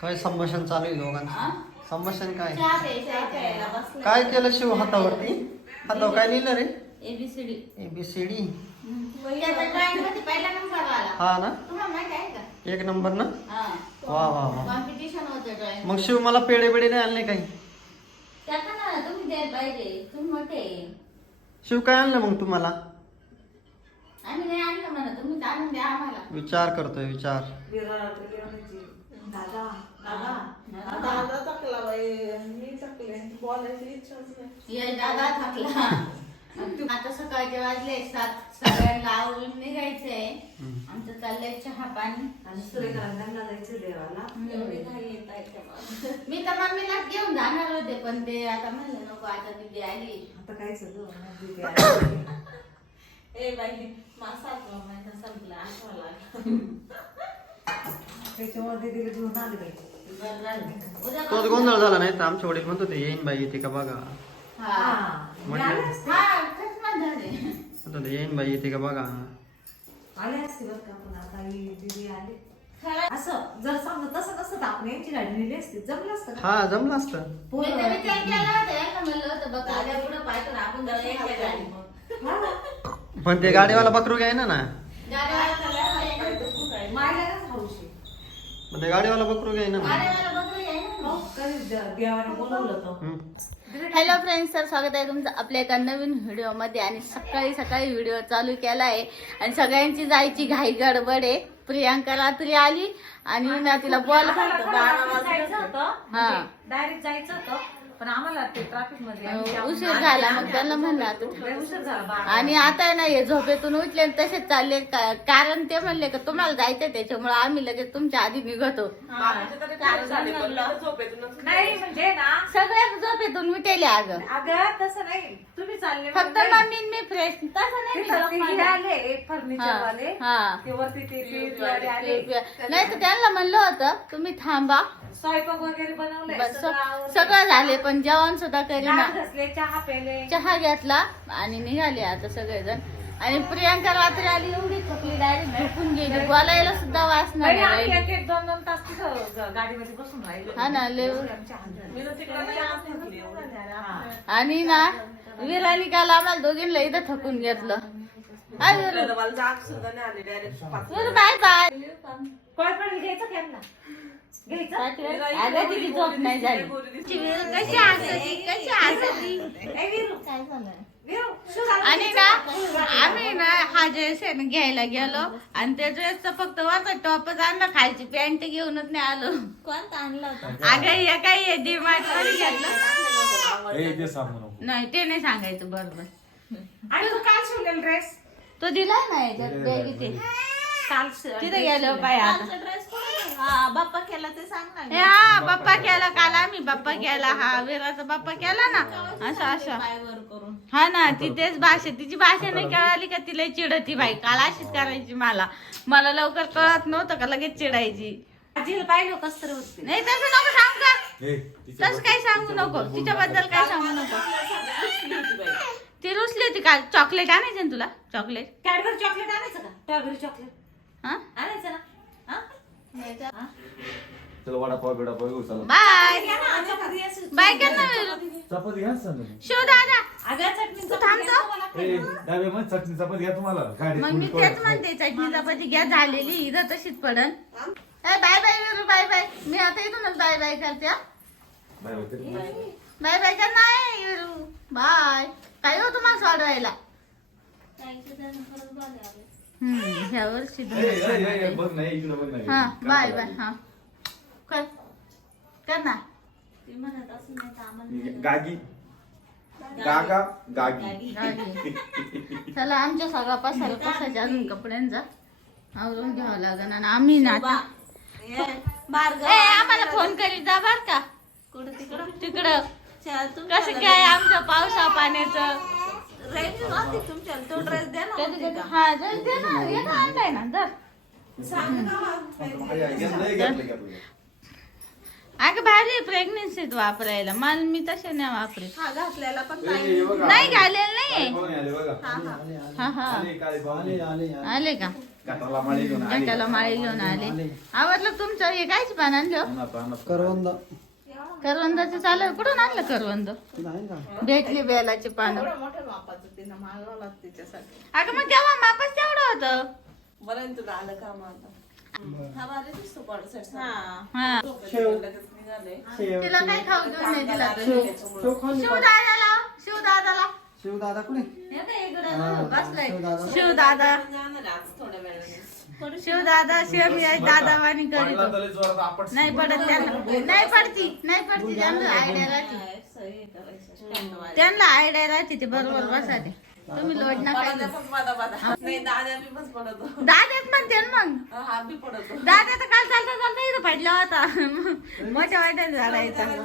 काय संभाषण चालू आहे दोघांचं? संभाषण काय? चहा प्याय चहा प्यायला बसला काय केलं शिव हातावरती? हातावर काय लिहिलं रे? एबीसीडी त्याचा मध्ये पहिला नंबर आला. हा ना? तुम्हाला माहिती आहे का? एक नंबर ना? हा. वा वा वा. कॉम्पिटिशन होतं ड्रॉइंग मग शिव मला पेढे बेडे नाही आणले काही? त्याचा ना तुम्ही द्यायला पाहिजे. तुम्ही मोठे आहे. शिव काय आणलं मग तुम्हाला? आम्ही नाही आणलं म्हणा तुम्ही आणून द्या आम्हाला. विचार करतोय विचार. दादा दादा. दादा. टाकला बाई मी टाकले बोलायची इच्छाच नाही. ये दादा थकला. आता सकाळचे वाजले सात सगळ्यांना आवरून निघायचंय. आमचं चाललंय चहा पाणी. आणि सूर्यकांतांना जायचं देवाला. एवढी घाई येत आहे तेव्हा. मी तर मम्मीला घेऊन जाणार होते पण ते आता म्हणलं नको आता दिदी आली. आता काय आली. ए बाई मासा महिना संपला आठवा त्याच्यामध्ये दीदीला घेऊन आले बाई. बरं झालं. उद्या तोच गोंधळ झाला नाही तर आमच्या वडील म्हणत होते येईन बाई येते का बघा. हा. हा. हा येईन बाई येते का बघा. आले असते बरं का पण आता ही दीदी आली. खरं असं जर समजा तसं नसतं तर आपण यांची गाडी नेली असती जमलं असतं का? हा जमलं असतं. मी तर विचार केला होता यांना म्हणलं होतं बघ गाड्या पुढं पाहतो ना आपण जाऊया ना. पण ते गाडीवाला बकरू घ्याय ना ते गाडीवाला बकरू घ्याय ना. हो. हॅलो फ्रेंड्स तर स्वागत आहे तुमचं आपल्या एका नवीन व्हिडिओमध्ये आणि सकाळी सकाळी व्हिडिओ चालू केला आहे आणि सगळ्यांची जायची घाई गडबड आहे प्रियांका रात्री आली आणि ना तिला बॉल जायचं होतं हा. डायरेक्ट जायचं होतं पण आम्हाला ते ट्रॅफिकमध्ये उशीर झाला मग त्यांना म्हणलं आता उशीर झाला बारा आणि आता ना हे झोपेतून उठले आणि तसेच चालले. का- कारण ते म्हणले का तुम्हाला जायचं त्याच्यामुळे आम्ही लगेच तुमच्या आधी निघतो. नाही म्हणजे ना सगळ्याच झोपेतून उठेले अगं. अगं तसं नाही. तुम्ही चालले फक्त म्हणजे मम्मी मी फ्रेश. तसं नाही मी तिथं ते हे. आले एक फर्निचर वाले हा, हा. ते वरती ते पीठवाले आले. नाही तर त्यांना म्हणलं होतं तुम्ही थांबा स्वयंपाक वगैरे बनवलंय बस सगळं आवरलं. सगळं झाले पण जेवण सुद्धा करीना डाळ घासले चहा पेले चहा घेतला आणि निघाले आता सगळेजण आणि प्रियांका रात्री आली एवढी थकली डायरेक्ट झोपून गेली बोलायला सुद्धा वास नाही आम्ही राहिली. एक एक दोन दोन तास तिथं ग- गाडीमध्ये बसून राहिलो हा ना, लय- चहा झाला. हा. आणि ना विरानी काल आम्हाला दोघींना इथं थकून घेतलं काय विरू? विरू, बाय बाय कोळपण घ्यायचं का यांना? घ्यायचं अगं तिची झोप नाही झाली. कशी हसती कशी हसती. आणि ना आम्ही ना हा ड्रेस आहे ना घ्यायला गेलो आणि त्या ड्रेसचा फक्त वरचा टॉपच आणला खालची पॅन्ट घेऊनच नाही आलो. कोणता आणला होता? अगं हे काय डीमार्टमध्ये घेतलं? ए ते सांगू नको. नाही ते नाही सांगायचं बरोबर. आणि तू काय शिवलेला ड्रेस तो दिलाय ना याच्यात बॅग इथे. काल तिथे गेलो पाय आता. बाप्पा केला ते सांग ना. हे हा बाप्पा केला काल आम्ही बाप्पा केला. हा विराचा बाप्पा केला ना. असं असं. हा ना ती तेच भाषा तिची भाषा नाही कळाली का तिला चिडती बाई. काल अशीच करायची मला. मला लवकर कळत नव्हतं का लगेच चिडायची. आजीला पाहिलं कस तरी होते नाही तसं नको सांगू का? तसं काही सांगू नको. तिच्याबद्दल काय सांगू नको. ती रुसली होती काल. चॉकलेट आणायचं ना तुला? चॉकलेट. कॅडबरी चॉकलेट आणायचं का? Cadbury chocolate. हा? आणायचं ना? हा? चल वडापाव बिडापाव घेऊ चला. बाय. बाय कर ना. चपाती घ्या सांग शिव दादा. अगं चटणी तू थांबतो? ए डाबे मग चटणी चपाती घ्या तुम्हाला. गाडी मग मी तेच म्हणते चटणी चपाती घ्या झालेली इथं तशीच पडन ए, bye bye Viru bye bye. मी आता इथूनच बाय बाय करते हा. Bye bye? बाय बाय कर नाही विरू. बाय. काय हो तुम्हाला सोडवायला? ह्या वर्षी ए, ए, ए, ए, बघ नाही इकडे बघ नाही हा बाय बाय हा. कर. कर ना. गागी. गागा. गागी. चला आमच्या सगळा पसारा पसायचा अजून कपड्यांचा. आवरून घ्यावं लागेल आणि आम्ही ना आता ए, आम्हाला फोन करीत जा बर का. तिकडं? कसं काय आमचं पावसा पाण्याचं कधी कधी हा जर दे ना. ये ना आणलाय ना जर घेतलंय, घेतलंय, घेतलंय. अगं भारी प्रेग्नेन्सीत वापरायला. मला मी तसे नाही बघा. नाही घालेल नाही आले हा हा. का? माळी घेऊन आली. गटाला माळी घेऊन आले. आवडलं तुमचं? हे कायच पान आणलं आणत, आणत. करवंद. करवंदाचं चालेल कुठून आणलं करवंद? तुला भेटली बेलाची पानं. एवढं मोठ्या मापाचं तिनं मागवलं लागतं तिच्यासाठी. अगं मग तेव्हा मापच तेवढं होतं? बरं आहे तुला आलं का मग आता हा भारी दिसतो कॉर्डसेट हा. हा. लगेच निघाले. शेव तिला काही खाऊ देऊ नाही दिला तर. शेव खाऊन शिव दादाला शिव दादाला शिव दादा कुठे? हे काय इकडं बसलाय? शिवदादा. जाणार आज थोड्या वेळाने. शिव दादा शिव दादा वाणी करीतो नाही पडत त्यांना. नाही पडती नाही पडती त्यांना आयडिया राहते. त्यांना आयडिया राहते ते बरोबर बसाते तुम्ही बी पण पडतो. दाद्यात म्हणते ना मग. हा बी पडतो. दादा तर काल चालता चालता इथं पडला होता मोठ्या वाईटात झाला इथं.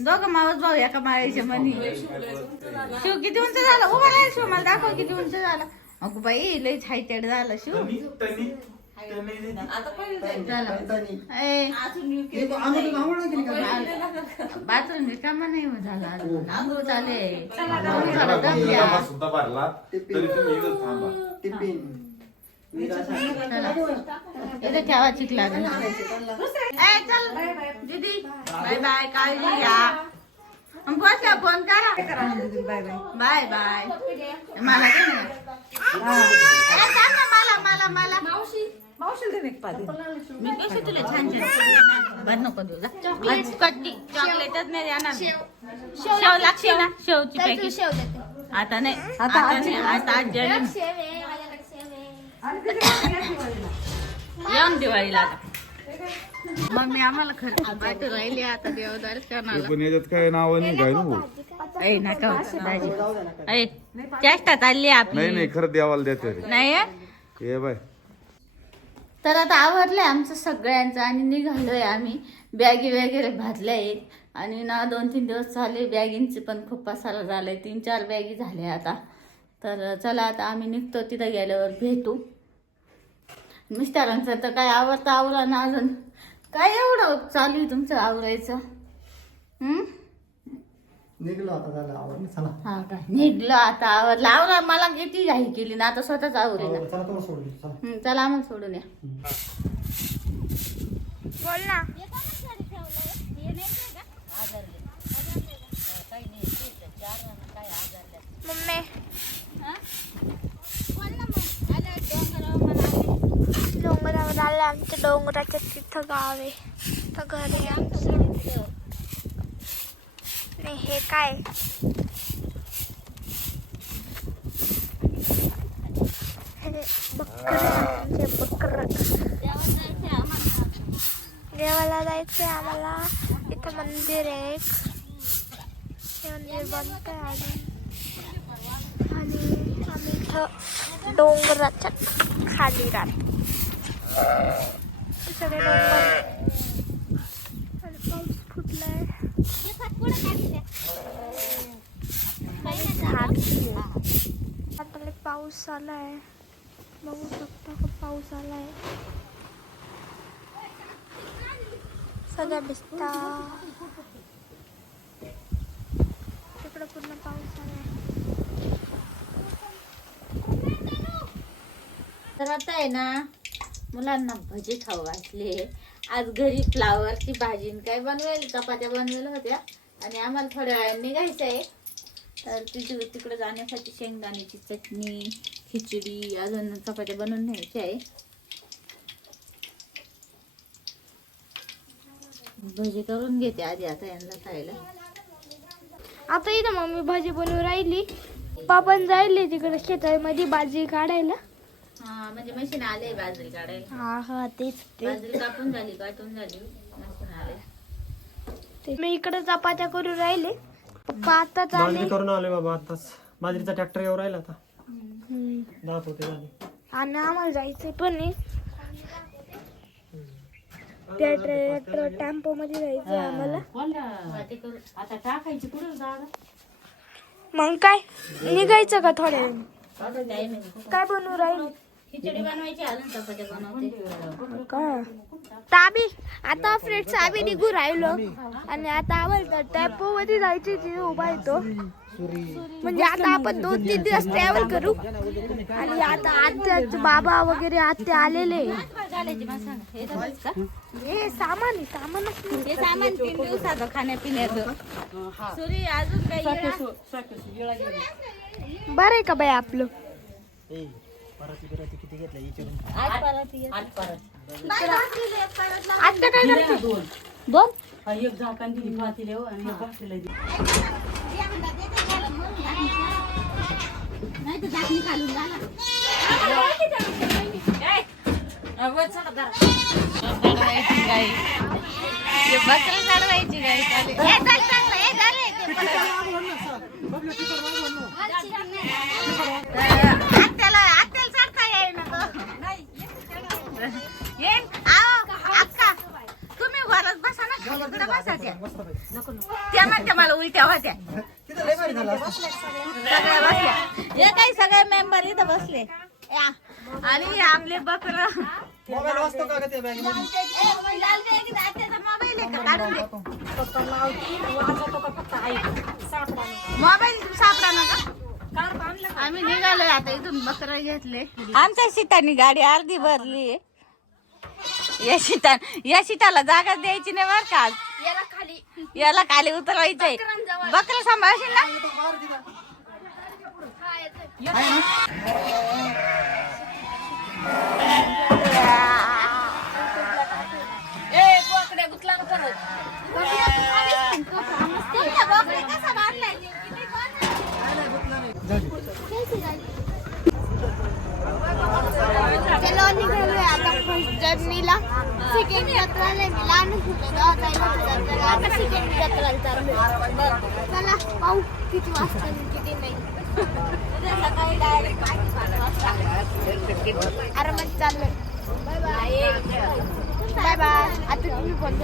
दोघं मावस भाऊ एका माळीच्या मनी. शिव किती उंच झाला? उभा राहील शिव मला दाखव किती उंच झाला. अगो बाई लई हायटेड झालं शिव. तनी तनी तनी आता पहिले जाईल. झालं. ए. नाही. का? बाथरूम रिकामा नाही हो झाला अजून. आंघोळ सुद्धा भरला तरी तुम्ही इथं थांबा. ठेवा चिकला ए चल. दीदी. बाय. बाय काळजी घ्या. बसल्या फोन करा. Bye bye. मला काय नाही. ए, सांग ना मला मला मला. मावशीला दे एक पादी. मी कशी तुला छान छान बरं नको देऊ जा. आज कट्टी चॉकलेटच नाही देणार मी. शेव. लागते ना शेवची पॅकेट आता नाही आता नाही आता आज जेवण. येऊन दिवाळीला? आता. मम्मी आम्हाला राहिली आता देवदार करणार पण याच्यात काय नाव नाही काय ना ऐ नका हो, दाजी. ऐ चेष्टा चालली आपली. नाही नाही खरं देवाला देते रे नाही बाय. तर आता आवडलंय आमचं सगळ्यांचं आणि निघालोय आम्ही. बॅगी वगैरे भरल्या आहेत आणि ना दोन तीन दिवस झाले बॅगींचे पण खूप पसारा झालाय. तीन चार बॅगी झाल्या आता. तर चला आता आम्ही निघतो तिथं गेल्यावर भेटू. मिस्टरांचं तर काय आवडतं आवरा ना अजून. काय एवढं चालू आहे तुमचं आवरायचं? हम्म? निघलो आता झालं आवडलं चला. हा काय निघलं आता आवरलं. आवरा मला किती घाई केली ना आता स्वतःच आवरे ना हो, चला तुम्हाला सोडली चला. हम्म, चला आम्हाला सोडून या बोल ना. मम्मी. डोंगरावर आलं आमच्या डोंगराच्या तिथं गाव आहे तर घर आहे आमचं नाही हे काय हे बकर आमचे बकर देवाला जायचंय आम्हाला इथं मंदिर आहे एक हे मंदिर बंद आहे अजून आणि आम्ही इथं डोंगराच्या खाली राहतो सगळे पाऊस फुटलाय. लय पाऊस आलाय. बघू शकता का पाऊस आलाय. सगळ्या भिजता. तिकडं पूर्ण पाऊस आलाय. तर आता आहे ना मुलांना भजी खाऊ घातले. आज घरी फ्लावरची भाजी काय बनवेल? चपात्या बनवेल होत्या. आणि आम्हाला थोड्या वेळाने निघायचं आहे. तर तिथे तिकडे जाण्यासाठी शेंगदाण्याची चटणी खिचडी अजून चपात्या बनवून न्यायची आहे. भजी करून घेते आधी आता यांना खायला. आता इथं मम्मी भाजी बनवून राहिली. पापन पण जायले तिकडे शेतामध्ये भाजी काढायला. म्हणजे मशीन आले बाजरी काढायला. हा हा तेच ते बाजरी कापून झाली काटून झाली. मशीन आले ते. मी इकडे चपात्या करून राहिले. पप्पा आताच आले. करून आलोय बाबा आताच. बाजरीचा ट्रॅक्टर येऊ राहिला आता. हम्म. झाले आणि आम्हाला जायचंय पण आहे त्या ट्रॅक्टर टेम्पो मध्ये जायचंय आम्हाला. वाटे करू आता टाकायची कुठं जागा मग काय? निघायचं का थोड्या काय बनवून राहील? खिचडी बनवायची अजून चपात्या बनवते. का ताबी आता फ्रेंड्स आम्ही निघू राहिलो. आणि आता आवडतं टेम्पो मध्ये जायचे तिथे उभा येतो म्हणजे आता आपण दोन तीन दिवस ट्रॅव्हल करू. आणि आता आत्याचे बाबा वगैरे आत्या आलेले. हे हे सामान आहे सामान हे सामान तीन दिवसाचं खाण्यापिण्याचं. सुरी अजून काही बरं आहे का बाई आपलं? आज परत ये. आत्या काय करते? दोन. एक झाकण दिली पातेल्यावर हो, आणि एक भाकरीला दिली. नाही तर दाखणी खालून झाला हे गाई चालेल. हे चल, चल, हे झालंय ते परत. त्या म्हणत्या मला उलट्या होत्या तिथं लय भारी झालं असतं. सगळ्या बसल्या हे काही सगळे मेंबर इथं बसले? या. आणि आपले बकर. मोबाईल वाजतो का ग त्या बॅगेमध्ये? मोबाईल आहे का काढून दे. मोबाईल सापडा ना आम्ही निघालोय आता इथून बकर घेतले. आमच्या सीटानी गाडी अर्धी भरली. या सीटा या सीटाला जागा द्यायची नाही बर का याला खाली. याला खाली उतरवायचंय. बकरा सांभाळशील ना? तो बाहेर तिथं. तुमच्या बोकडे कसा बांधलाय चलो निघालोय आता फर्स्ट जर्नीला सेकंड जत्राला मी लहानच होतो तेव्हा जायला होतं आता जत्राला चला पाहू किती वाजता आणि किती नाही. सकाळी मग आरामात चाललोय. बाय बाय बाय बाय आता तुम्ही फोन